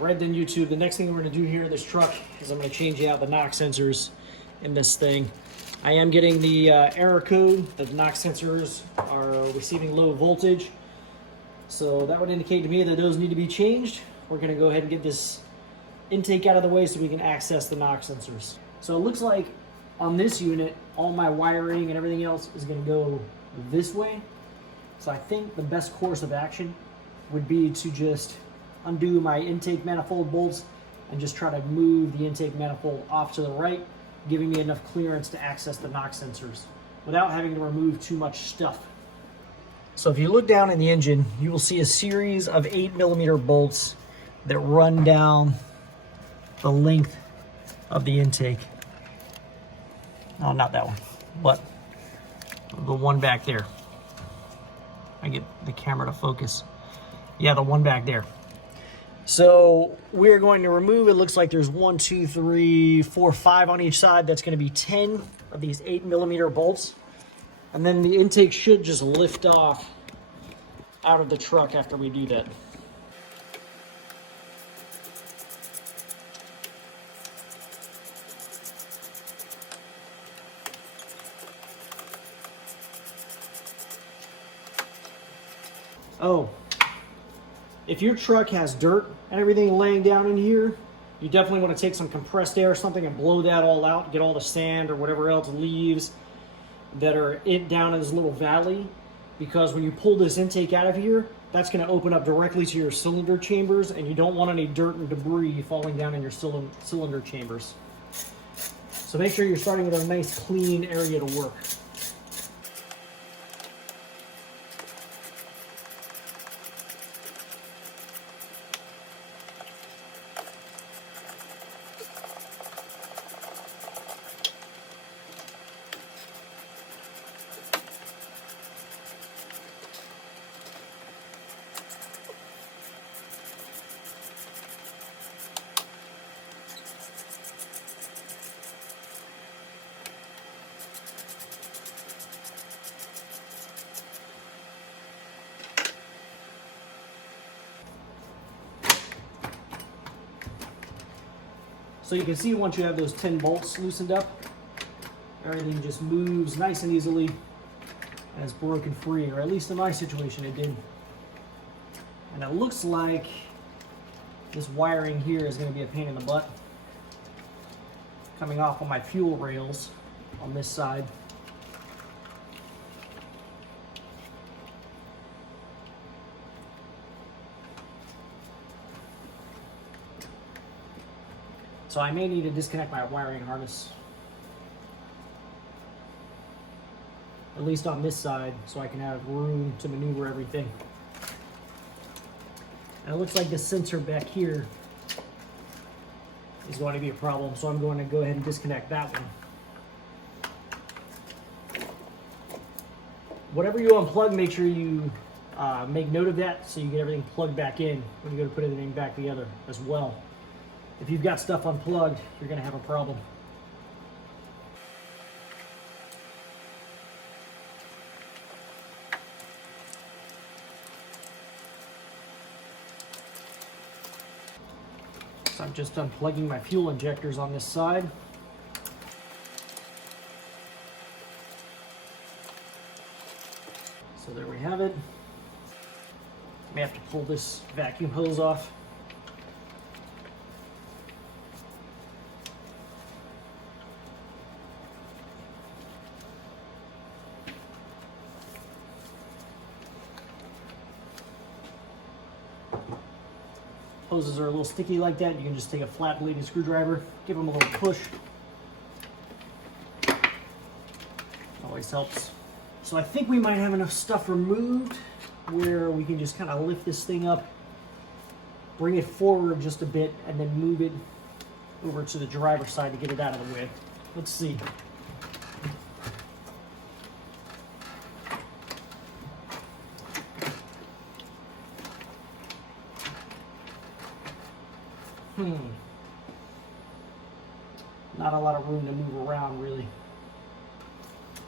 Right then, YouTube, the next thing we're going to do here in this truck is I'm going to change out the knock sensors in this thing. I am getting the error code that the knock sensors are receiving low voltage. So that would indicate to me that those need to be changed. We're going to go ahead and get this intake out of the way so we can access the knock sensors. So it looks like on this unit, all my wiring and everything else is going to go this way. So I think the best course of action would be to just undo my intake manifold bolts and just try to move the intake manifold off to the right, giving me enough clearance to access the knock sensors without having to remove too much stuff. So if you look down in the engine, you will see a series of 8mm bolts that run down the length of the intake. No, not that one, but the one back there. I get the camera to focus. Yeah, the one back there. So we're going to remove, it looks like there's 1, 2, 3, 4, 5 on each side. That's going to be 10 of these 8mm bolts. And then the intake should just lift off out of the truck after we do that. Oh, if your truck has dirt and everything laying down in here, you definitely want to take some compressed air or something and blow that all out, get all the sand or whatever else leaves that are down in this little valley, because when you pull this intake out of here, that's going to open up directly to your cylinder chambers, and you don't want any dirt and debris falling down in your cylinder chambers. So make sure you're starting with a nice clean area to work. So you can see once you have those 10 bolts loosened up, everything just moves nice and easily and is broken free, or at least in my situation it did. And it looks like this wiring here is going to be a pain in the butt, coming off on my fuel rails on this side. So I may need to disconnect my wiring harness, at least on this side, so I can have room to maneuver everything. And it looks like the sensor back here is going to be a problem, so I'm going to go ahead and disconnect that one. Whatever you unplug, make sure you make note of that so you get everything plugged back in when you go to put everything back together as well. If you've got stuff unplugged, you're going to have a problem. So I'm just unplugging my fuel injectors on this side. So there we have it. May have to pull this vacuum hose off. Hoses are a little sticky like that. You can just take a flat bladed screwdriver, give them a little push. Always helps. So I think we might have enough stuff removed where we can just kind of lift this thing up, bring it forward just a bit, and then move it over to the driver's side to get it out of the way. Let's see. Not a lot of room to move around, really.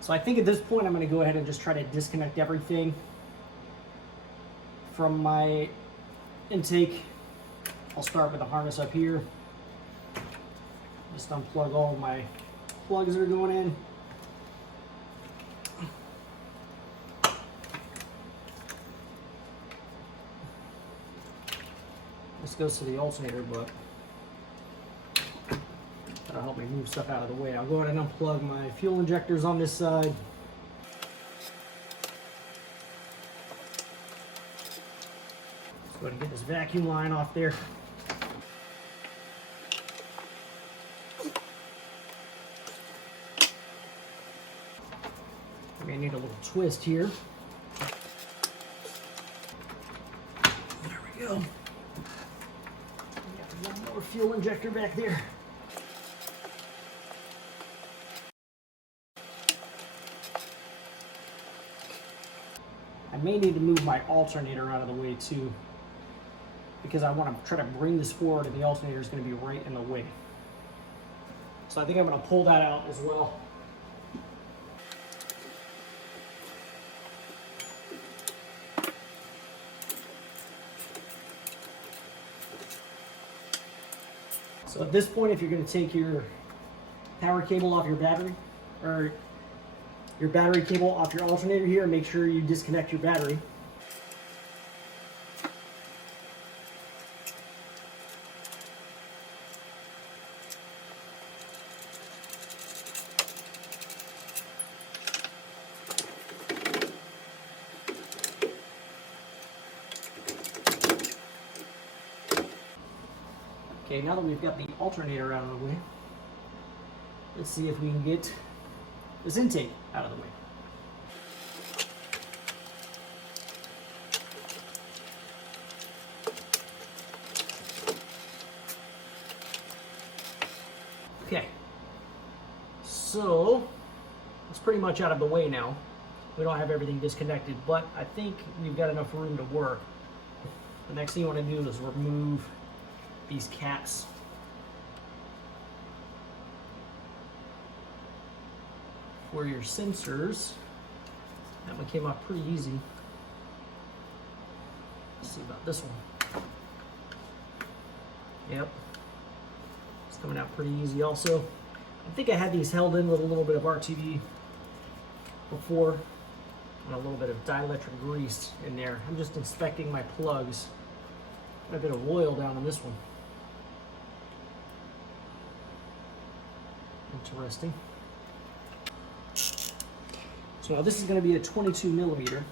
So I think at this point I'm going to go ahead and just try to disconnect everything from my intake I'll start with the harness up here. Just unplug all of my plugs that are going in. This goes to the alternator, but that'll help me move stuff out of the way. I'll go ahead and unplug my fuel injectors on this side. Let's go ahead and get this vacuum line off there. I may need a little twist here. There we go. Got one more fuel injector back there. I may need to move my alternator out of the way too, because I want to try to bring this forward and the alternator is going to be right in the way. So I think I'm going to pull that out as well. So at this point, if you're going to take your power cable off your battery, or your battery cable off your alternator here, make sure you disconnect your battery. Okay, now that we've got the alternator out of the way, let's see if we can get this intake out of the way. Okay, so it's pretty much out of the way now. We don't have everything disconnected, but I think we've got enough room to work. The next thing you want to do is remove these caps. For your sensors. That one came off pretty easy. Let's see about this one. Yep. It's coming out pretty easy also. I think I had these held in with a little bit of RTV before and a little bit of dielectric grease in there. I'm just inspecting my plugs. Got a bit of oil down on this one. Interesting. So now this is going to be a 22 millimeter.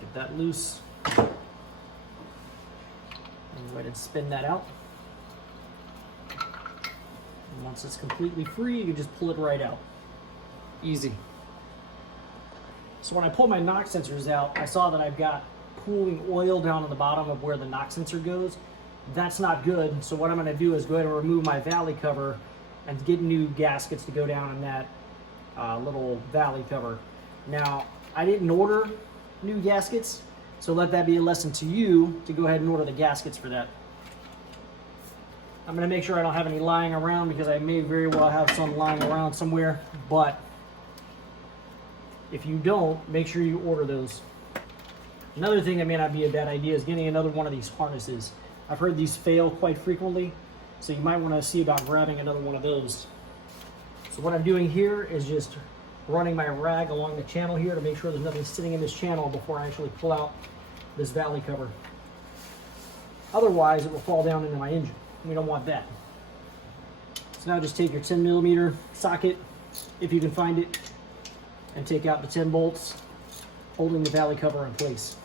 Get that loose. And go ahead and spin that out. And once it's completely free, you can just pull it right out. Easy. So when I pull my knock sensors out, I saw that I've got pooling oil down on the bottom of where the knock sensor goes. That's not good. So what I'm going to do is go ahead and remove my valley cover and get new gaskets to go down in that little valley cover. Now, I didn't order new gaskets, so let that be a lesson to you to go ahead and order the gaskets for that. I'm going to make sure I don't have any lying around, because I may very well have some lying around somewhere, but if you don't, make sure you order those. Another thing that may not be a bad idea is getting another one of these harnesses. I've heard these fail quite frequently, so you might want to see about grabbing another one of those. So what I'm doing here is just running my rag along the channel here to make sure there's nothing sitting in this channel before I actually pull out this valley cover. Otherwise, it will fall down into my engine. We don't want that. So now just take your 10 millimeter socket, if you can find it, and take out the 10 bolts, holding the valley cover in place.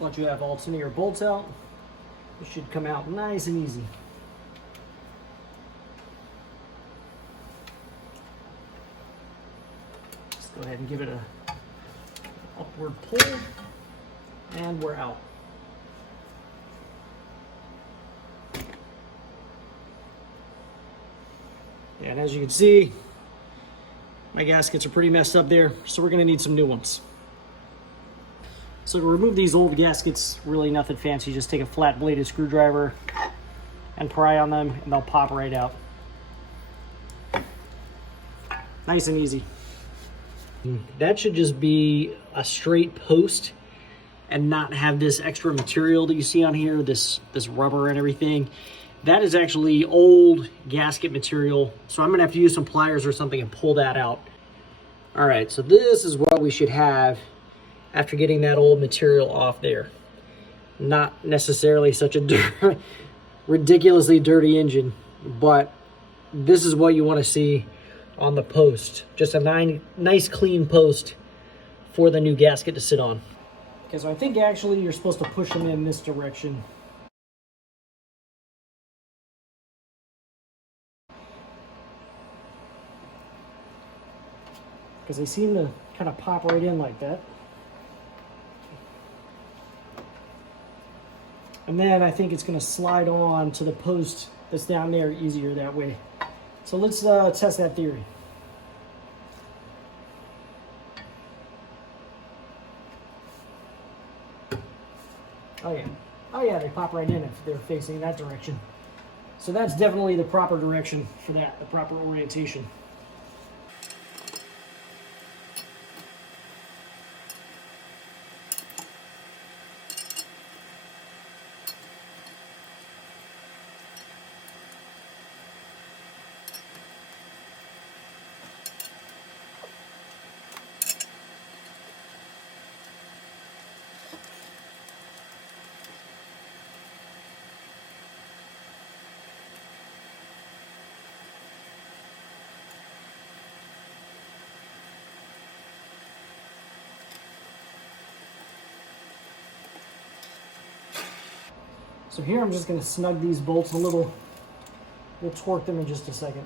Once you have all 10 of your bolts out, it should come out nice and easy. Just go ahead and give it a upward pull, and we're out. And as you can see, my gaskets are pretty messed up there, so we're gonna need some new ones. So to remove these old gaskets, really nothing fancy. Just take a flat bladed screwdriver and pry on them and they'll pop right out. Nice and easy. That should just be a straight post and not have this extra material that you see on here, this rubber and everything. That is actually old gasket material, so I'm gonna have to use some pliers or something and pull that out. All right, so this is what we should have after getting that old material off there. Not necessarily such a ridiculously dirty engine, but this is what you want to see on the post. Just a nice clean post for the new gasket to sit on. Okay, so I think actually you're supposed to push them in this direction. Because they seem to kind of pop right in like that. And then I think it's going to slide on to the post that's down there easier that way. So let's test that theory. Oh yeah, they pop right in if they're facing that direction. So that's definitely the proper direction for that, the proper orientation. So here I'm just going to snug these bolts a little. We'll torque them in just a second.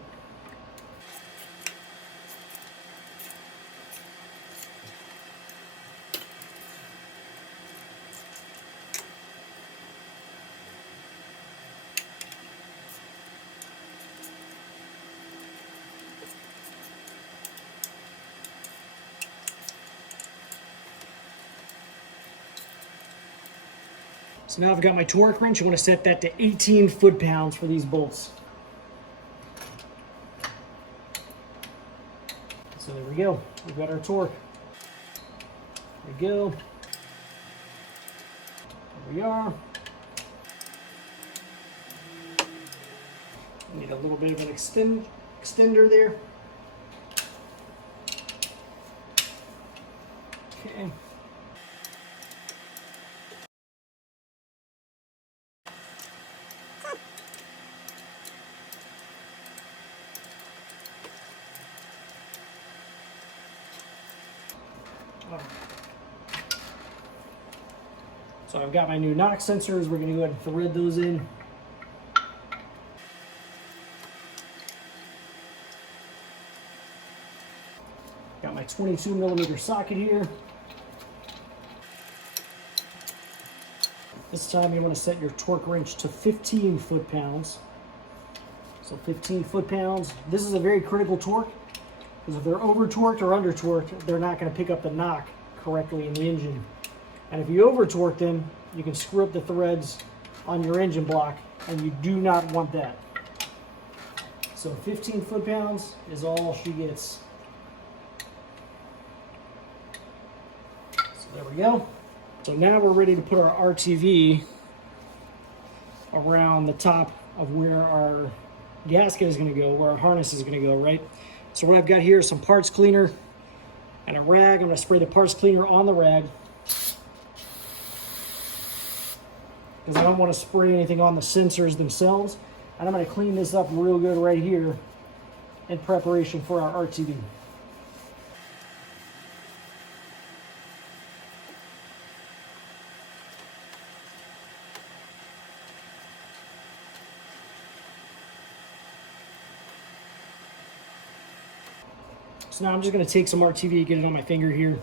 So now I've got my torque wrench. I want to set that to 18 foot-pounds for these bolts. So there we go. We've got our torque. There we go. There we are. Need a little bit of an extender there. Okay. So I've got my new knock sensors. We're going to go ahead and thread those in. Got my 22mm socket here. This time you want to set your torque wrench to 15 foot-pounds. So 15 foot-pounds. This is a very critical torque, because if they're over-torqued or under-torqued, they're not going to pick up the knock correctly in the engine. And if you over-torque them, you can screw up the threads on your engine block, and you do not want that. So 15 foot-pounds is all she gets. So there we go. So now we're ready to put our RTV around the top of where our gasket is going to go, where our harness is going to go, right? So what I've got here is some parts cleaner and a rag. I'm going to spray the parts cleaner on the rag, because I don't want to spray anything on the sensors themselves. And I'm going to clean this up real good right here in preparation for our RTV. So now I'm just going to take some RTV, get it on my finger here.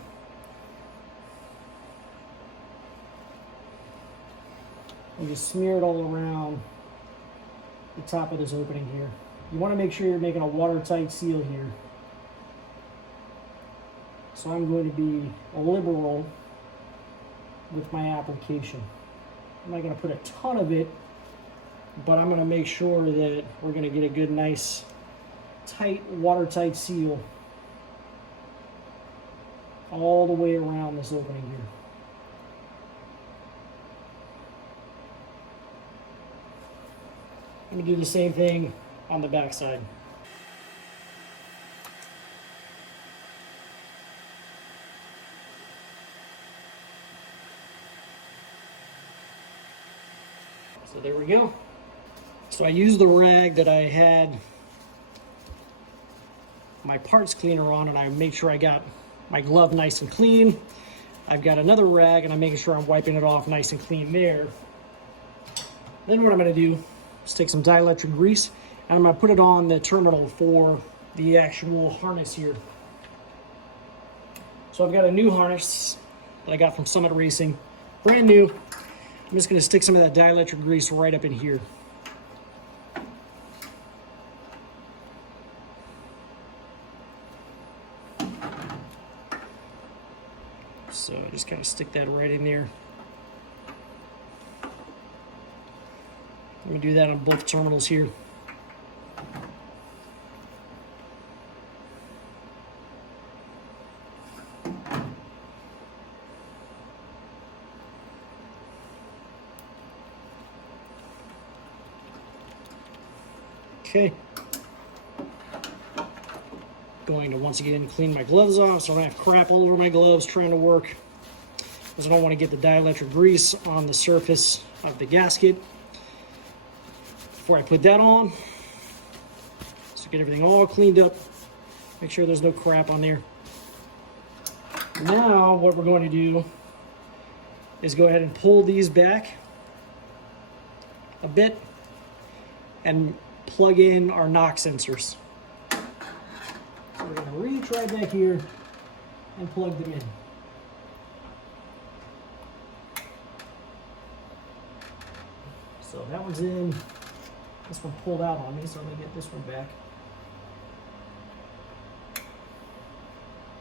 And just smear it all around the top of this opening here. You want to make sure you're making a watertight seal here. So I'm going to be liberal with my application. I'm not going to put a ton of it, but I'm going to make sure that we're going to get a good, nice, tight, watertight seal all the way around this opening here. I'm going to do the same thing on the back side. So there we go. So I used the rag that I had my parts cleaner on, and I made sure I got my glove nice and clean. I've got another rag and I'm making sure I'm wiping it off nice and clean there. Then what I'm going to do is take some dielectric grease and I'm going to put it on the terminal for the actual harness here. So I've got a new harness that I got from Summit Racing, brand new. I'm just going to stick some of that dielectric grease right up in here. So I just kind of stick that right in there. I'm going to do that on both terminals here. Okay. Going to once again clean my gloves off so I don't have crap all over my gloves trying to work, because I don't want to get the dielectric grease on the surface of the gasket before I put that on. So get everything all cleaned up, make sure there's no crap on there. Now what we're going to do is go ahead and pull these back a bit and plug in our knock sensors. So we're going to reach right back here and plug them in. So that one's in. This one pulled out on me, so I'm going to get this one back.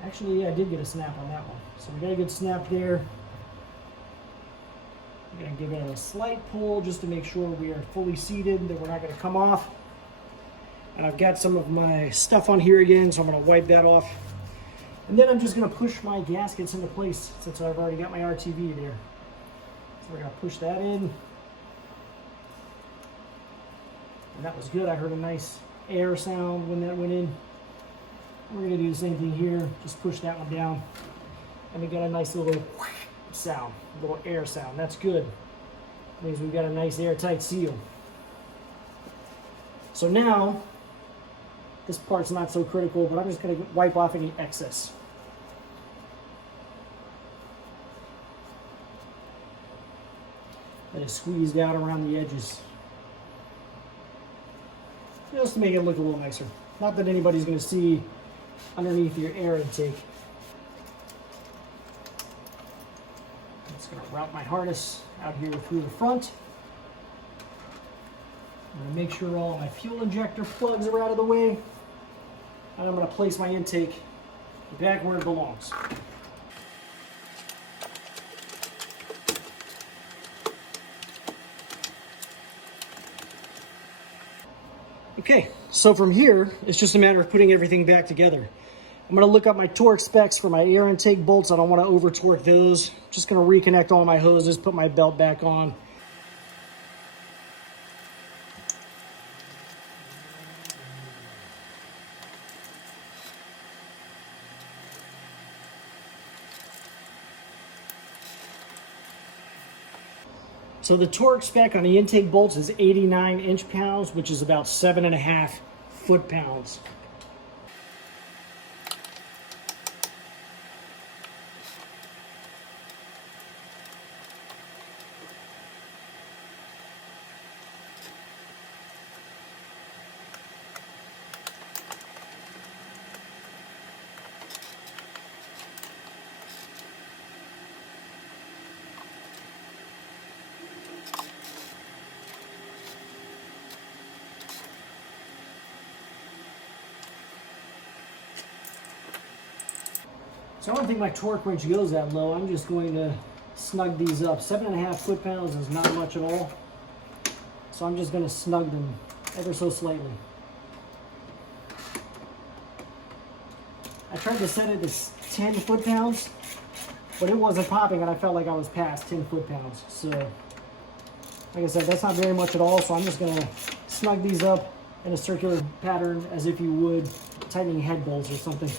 Actually, yeah, I did get a snap on that one. So we got a good snap there. I'm going to give it a slight pull just to make sure we are fully seated, that we're not going to come off. And I've got some of my stuff on here again, so I'm going to wipe that off. And then I'm just going to push my gaskets into place since I've already got my RTV there. So we're going to push that in. And that was good. I heard a nice air sound when that went in. We're going to do the same thing here. Just push that one down. And we got a nice little sound, a little air sound. That's good. Means we've got a nice airtight seal. So now, this part's not so critical, but I'm just going to wipe off any excess. Let it squeeze out around the edges. Just to make it look a little nicer. Not that anybody's going to see underneath your air intake. I'm just going to route my harness out here through the front. I'm going to make sure all of my fuel injector plugs are out of the way. And I'm going to place my intake back where it belongs. Okay, so from here, it's just a matter of putting everything back together. I'm going to look up my torque specs for my air intake bolts. I don't want to over torque those. Just going to reconnect all my hoses, put my belt back on. So the torque spec on the intake bolts is 89 inch-pounds, which is about 7.5 foot-pounds. So I don't think my torque wrench goes that low. I'm just going to snug these up. 7.5 foot-pounds is not much at all. So I'm just going to snug them ever so slightly. I tried to set it as 10 foot-pounds, but it wasn't popping, and I felt like I was past 10 foot-pounds. So, like I said, that's not very much at all, so I'm just going to snug these up in a circular pattern as if you would tightening head bolts or something.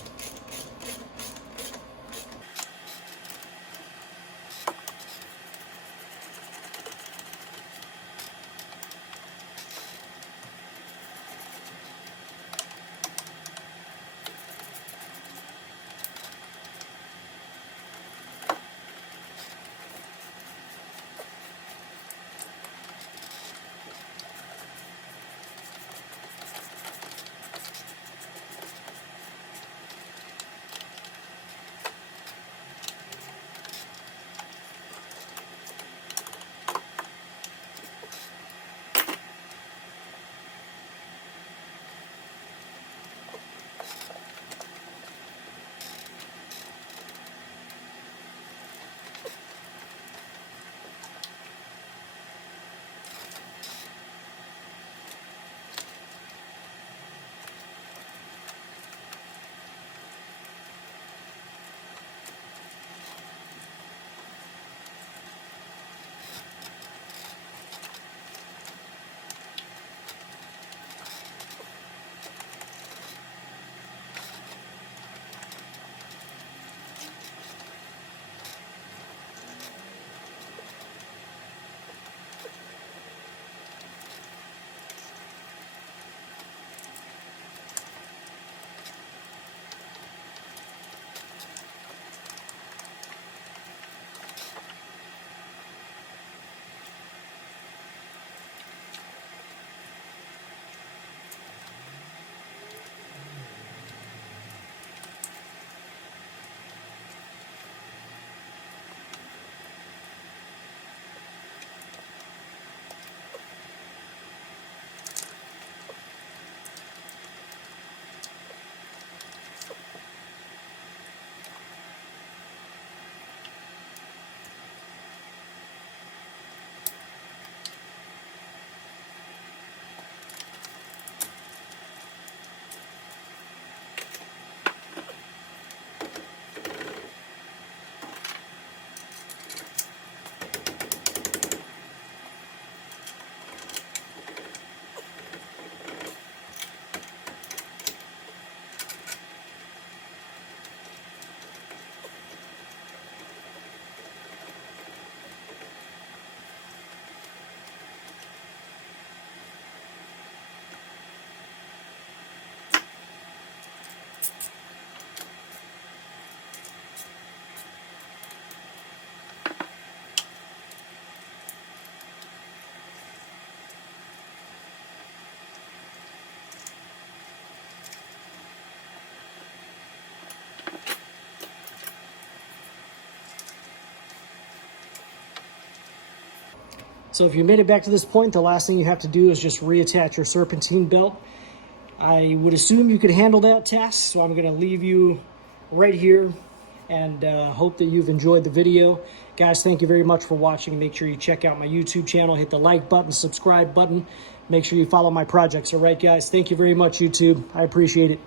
So if you made it back to this point, the last thing you have to do is just reattach your serpentine belt. I would assume you could handle that task, so I'm going to leave you right here and hope that you've enjoyed the video. Guys, thank you very much for watching. Make sure you check out my YouTube channel, hit the like button, subscribe button. Make sure you follow my projects. All right, guys, thank you very much, YouTube. I appreciate it.